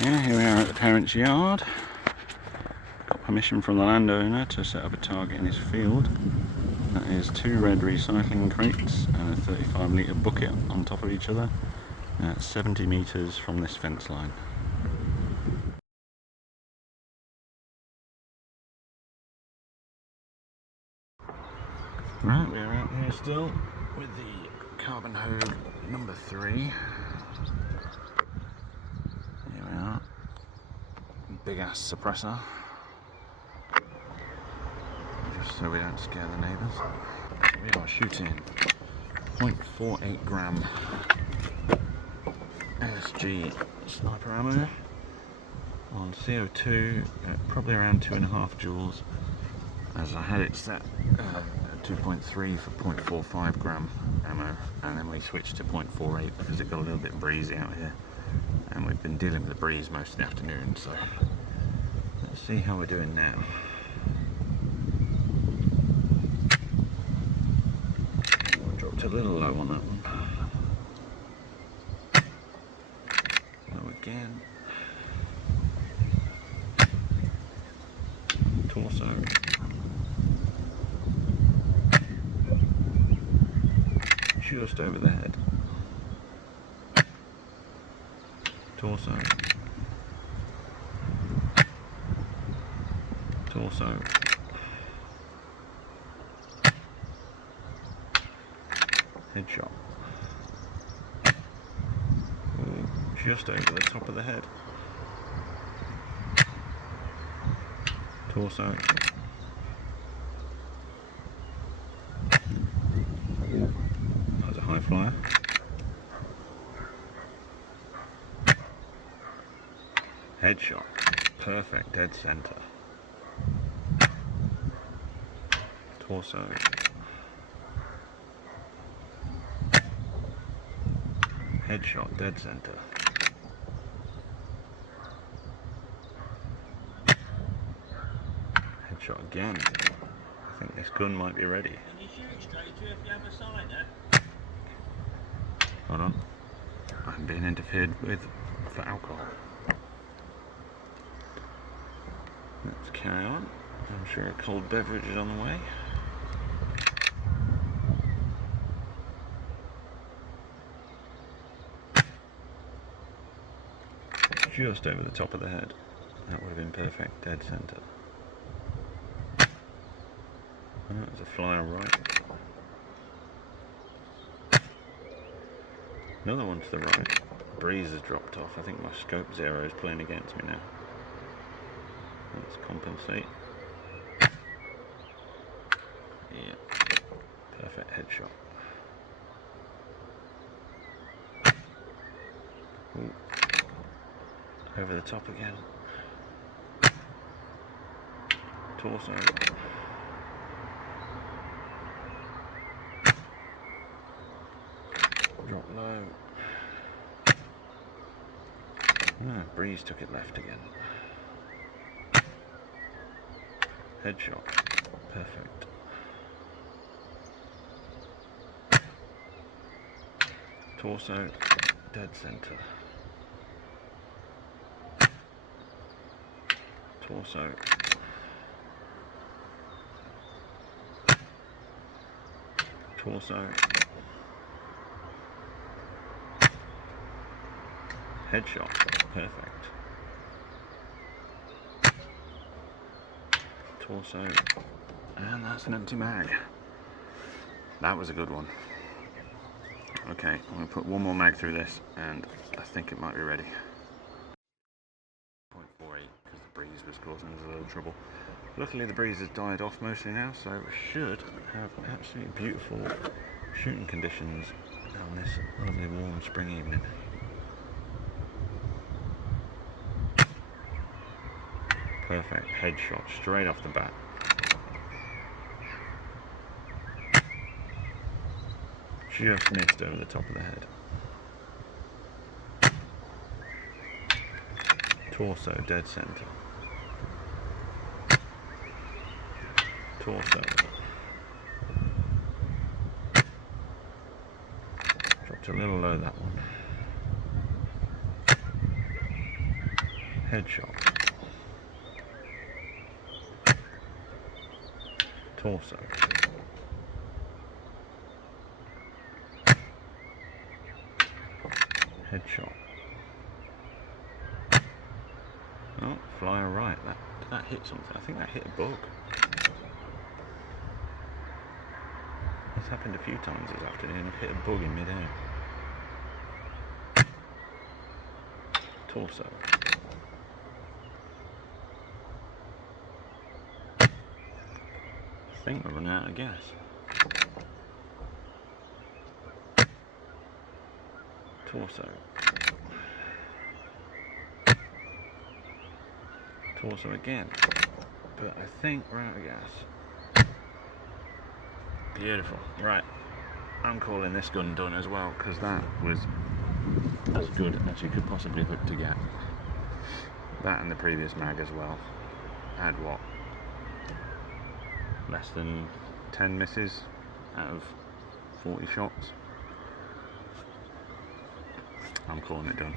Yeah, here we are at the parent's yard. Got permission from the landowner to set up a target in his field. That is 2 red recycling crates and a 35-litre bucket on top of each other at 70 metres from this fence line. Right, we are out here still with the Carbon Hogue number 3. Here we are. Big ass suppressor. Just so we don't scare the neighbours. We are shooting 0.48 gram SG sniper ammo on CO2 at probably around 2.5 joules, as I had it set at 2.3 for 0.45 gram ammo, and then we switched to 0.48 because it got a little bit breezy out here and we've been dealing with the breeze most of the afternoon. So let's see how we're doing now. I dropped a little low on that one. Low again. Torso. Just over the head. Torso. Torso. Headshot. Ooh, just over the top of the head. Torso. That's a high flyer. Headshot. Perfect, dead center. Torso. Headshot, dead center. Headshot again. I think this gun might be ready. Can you shoot straight to if you have a signer? Hold on. I'm being interfered with for alcohol. Let's carry on. I'm sure a cold beverage is on the way. Just over the top of the head. That would have been perfect, dead center. Oh, there's a flyer right. Another one to the right. Breeze has dropped off. I think my scope 0 is playing against me now. Let's compensate. Yeah. Perfect headshot. Ooh. Over the top again. Torso. Drop low. Breeze took it left again. Headshot. Perfect. Torso. Dead center. Torso. Torso. Headshot. Perfect. Torso. And that's an empty mag. That was a good one. Okay, I'm going to put one more mag through this and I think it might be ready. 0.48 because the breeze was causing us a little trouble. Luckily the breeze has died off mostly now, so we should have absolutely beautiful shooting conditions on this lovely warm spring evening. Perfect headshot straight off the bat. Just missed over the top of the head. Torso, dead center. Torso. Dropped a little low, that one. Headshot. Torso. Headshot. Oh, flyer right. Did that hit something? I think that hit a bug. It's happened a few times this afternoon. I've hit a bug in mid-air. Torso. I think we're running out of gas. Torso. Torso again. But I think we're out of gas. Beautiful. Right. I'm calling this gun done as well, because that was as good as you could possibly hope to get. That and the previous mag as well. Had what? Less than 10 misses out of 40 shots. I'm calling it done.